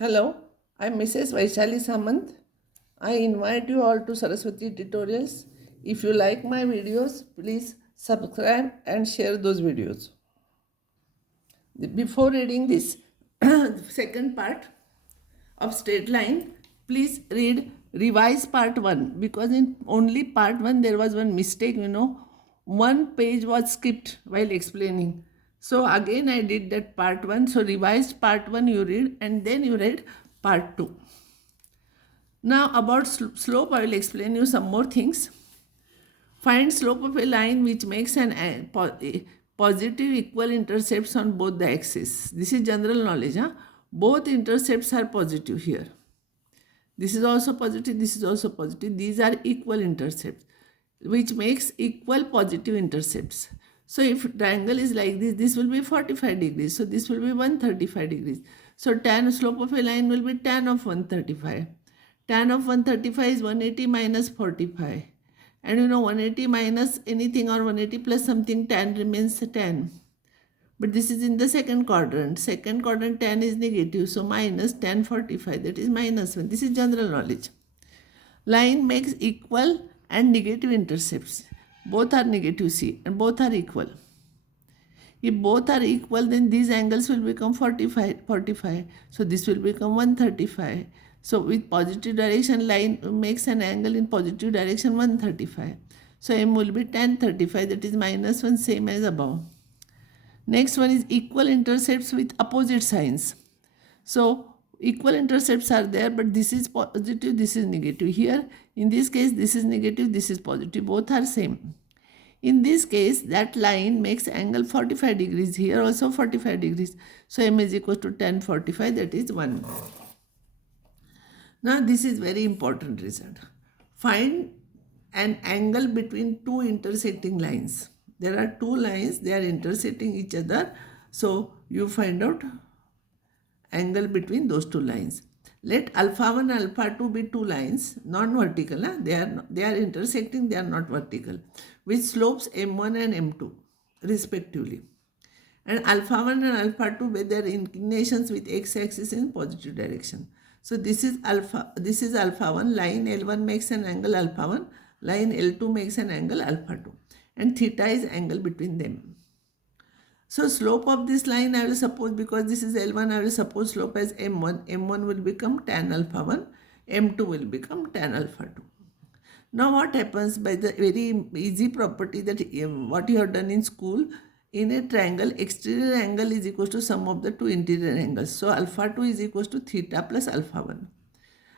Hello, I'm Mrs. Vaishali Samant. I invite you all to Saraswati Tutorials. If you like my videos, please subscribe and share those videos. Before reading this second part of straight line, please read revise part 1 because in only part 1 there was one mistake. One page was skipped while explaining. So again I did that part 1. So revised part 1 you read and then you read part 2. Now about slope, I will explain you some more things. Find slope of a line which makes a positive equal intercepts on both the axes. This is general knowledge. Both intercepts are positive here. This is also positive, this is also positive. These are equal intercepts, which makes equal positive intercepts. So if triangle is like this will be 45 degrees. So this will be 135 degrees. So tan slope of a line will be tan of 135. Tan of 135 is 180 minus 45. And 180 minus anything or 180 plus something, tan remains tan. But this is in the second quadrant. Second quadrant tan is negative. So minus tan 45, that is minus 1. This is general knowledge. Line makes equal and negative intercepts. Both are negative, see, and both are equal. If both are equal, then these angles will become 45. So this will become 135. So with positive direction, line makes an angle in positive direction 135. So M will be tan 35, that is minus 1, same as above. Next one is equal intercepts with opposite signs. So equal intercepts are there, but this is positive, this is negative. Here, in this case, this is negative, this is positive. Both are same. In this case, that line makes angle 45 degrees. Here also 45 degrees. So M is equal to tan 45, that is 1. Now this is very important result. Find an angle between two intersecting lines. There are two lines, they are intersecting each other. So you find out angle between those two lines. Let alpha 1 and alpha 2 be two lines, non-vertical. They are intersecting, they are not vertical, with slopes m1 and m2 respectively. And alpha 1 and alpha 2 with their inclinations with x-axis in positive direction. So this is alpha 1, line L1 makes an angle alpha 1, line L2 makes an angle alpha 2, and theta is angle between them. So slope of this line, I will suppose, because this is L1, I will suppose slope as M1. M1 will become tan alpha 1, M2 will become tan alpha 2. Now what happens by the very easy property that what you have done in school, in a triangle, exterior angle is equal to sum of the two interior angles. So alpha 2 is equal to theta plus alpha 1.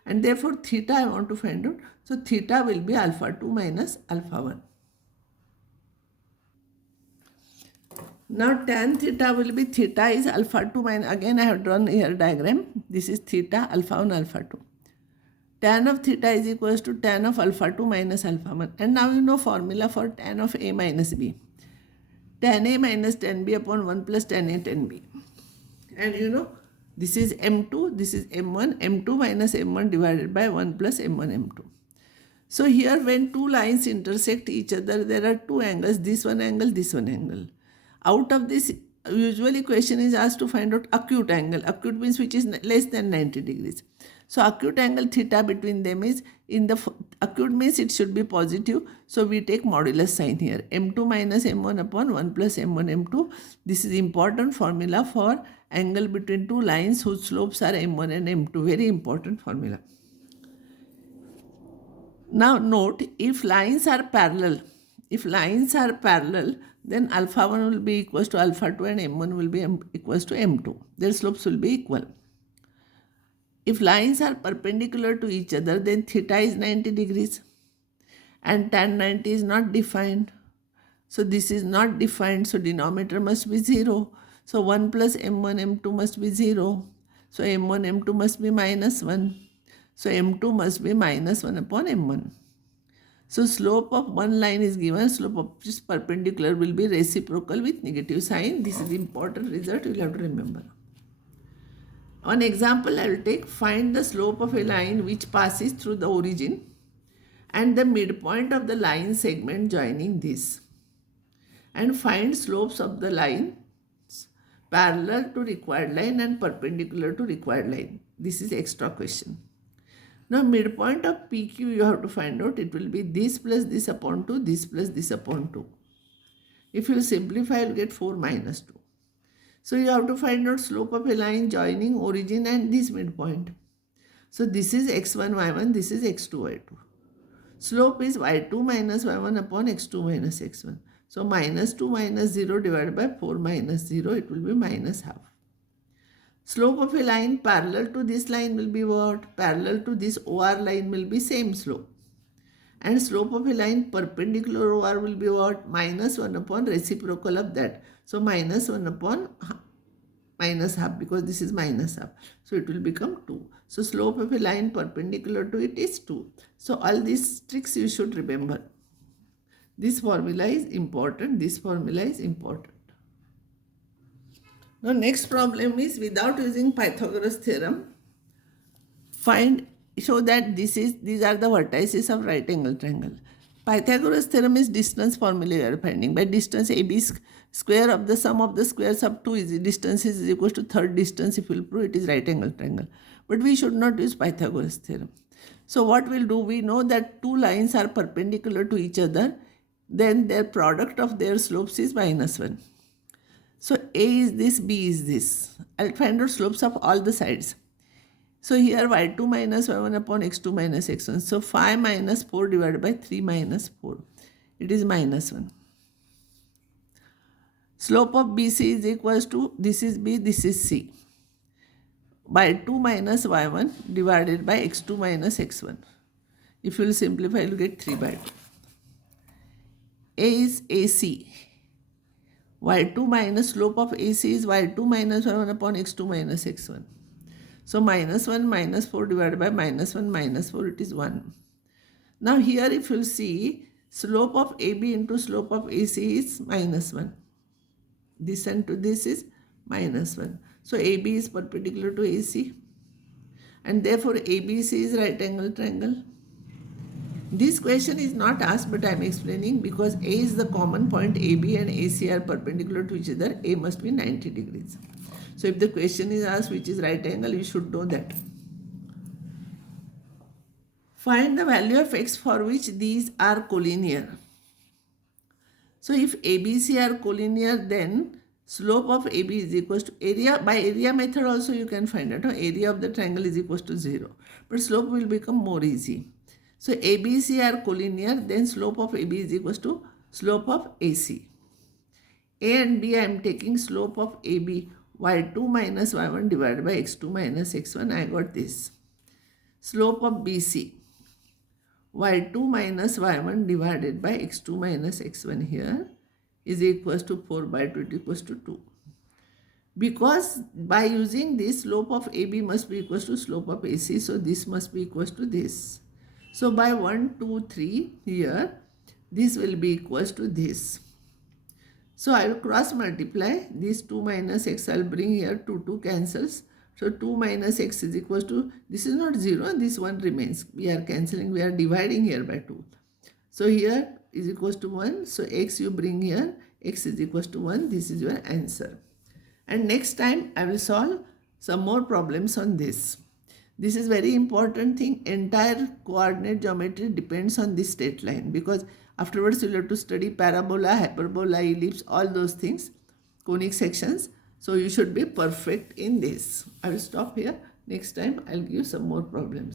And therefore theta I want to find out. So theta will be alpha 2 minus alpha 1. Now tan theta will be, theta is alpha 2 minus, again I have drawn here diagram. This is theta, alpha 1, alpha 2. Tan of theta is equals to tan of alpha 2 minus alpha 1. And now you know formula for tan of A minus B. Tan A minus tan B upon 1 plus tan A tan B. And this is M2, this is M1, M2 minus M1 divided by 1 plus M1, M2. So here when two lines intersect each other, there are two angles, this one angle, this one angle. Out of this, usually question is asked to find out acute angle. Acute means which is less than 90 degrees. So acute angle theta between them is, in the acute means it should be positive. So we take modulus sign here. M2 minus M1 upon 1 plus M1 M2. This is important formula for angle between two lines whose slopes are M1 and M2. Very important formula. Now note, if lines are parallel, then alpha 1 will be equals to alpha 2 and M1 will be equals to M2. Their slopes will be equal. If lines are perpendicular to each other, then theta is 90 degrees and tan 90 is not defined. So this is not defined, so denominator must be 0. So 1 plus M1 M2 must be 0. So M1 M2 must be minus 1. So M2 must be minus 1 upon M1. So slope of one line is given, slope of this perpendicular will be reciprocal with negative sign. This is the important result you will have to remember. One example I will take, find the slope of a line which passes through the origin and the midpoint of the line segment joining this. And find slopes of the line parallel to required line and perpendicular to required line. This is extra question. Now midpoint of PQ you have to find out. It will be this plus this upon 2, this plus this upon 2. If you simplify, you'll get 4 minus 2. So you have to find out slope of a line joining origin and this midpoint. So this is x1, y1, this is x2, y2. Slope is y2 minus y1 upon x2 minus x1. So minus 2 minus 0 divided by 4 minus 0, it will be minus half. Slope of a line parallel to this line will be what? Parallel to this OR line will be same slope. And slope of a line perpendicular to OR will be what? Minus 1 upon reciprocal of that. So minus 1 upon minus half, because this is minus half. So it will become 2. So slope of a line perpendicular to it is 2. So all these tricks you should remember. This formula is important. This formula is important. Now next problem is, without using Pythagoras theorem, show that these are the vertices of right angle triangle. Pythagoras theorem is distance formula we are finding. By distance, AB square of the sum of the squares of two distances is equal to third distance. If you will prove it is right angle triangle. But we should not use Pythagoras theorem. So what we'll do, we know that two lines are perpendicular to each other. Then their product of their slopes is minus 1. So A is this, B is this. I'll find out slopes of all the sides. So here y2 minus y1 upon x2 minus x1. So 5 minus 4 divided by 3 minus 4. It is minus 1. Slope of BC is equals to, this is B, this is C. By 2 minus y1 divided by x2 minus x1. If you will simplify, you will get 3 by 2. A is AC. y2 minus slope of AC is y2 minus y1 upon x2 minus x1. So minus 1 minus 4 divided by minus 1 minus 4, it is 1. Now here if you see, slope of AB into slope of AC is minus 1. This and to this is minus 1. So AB is perpendicular to AC. And therefore ABC is right angle triangle. This question is not asked, but I am explaining because A is the common point. AB and AC are perpendicular to each other. A must be 90 degrees. So if the question is asked which is right angle, you should know that. Find the value of x for which these are collinear. So if ABC are collinear, then slope of AB is equals to area. By area method also you can find out. Area of the triangle is equals to 0. But slope will become more easy. So ABC are collinear, then slope of AB is equals to slope of AC. A and B, I am taking slope of AB, y2 minus y1 divided by x2 minus x1. I got this. Slope of BC, y2 minus y1 divided by x2 minus x1 here is equals to 4 by 2, it equals to 2. Because by using this, slope of AB must be equals to slope of AC, so this must be equals to this. So by 1, 2, 3 here, this will be equals to this. So I will cross multiply. This 2 minus x I will bring here, 2 cancels. So 2 minus x is equals to, this is not 0 and this 1 remains. We are cancelling, we are dividing here by 2. So here is equals to 1. So x you bring here, x is equals to 1. This is your answer. And next time I will solve some more problems on this. This is very important thing. Entire coordinate geometry depends on this straight line, because afterwards you will have to study parabola, hyperbola, ellipse, all those things, conic sections. So you should be perfect in this. I will stop here. Next time I will give some more problems.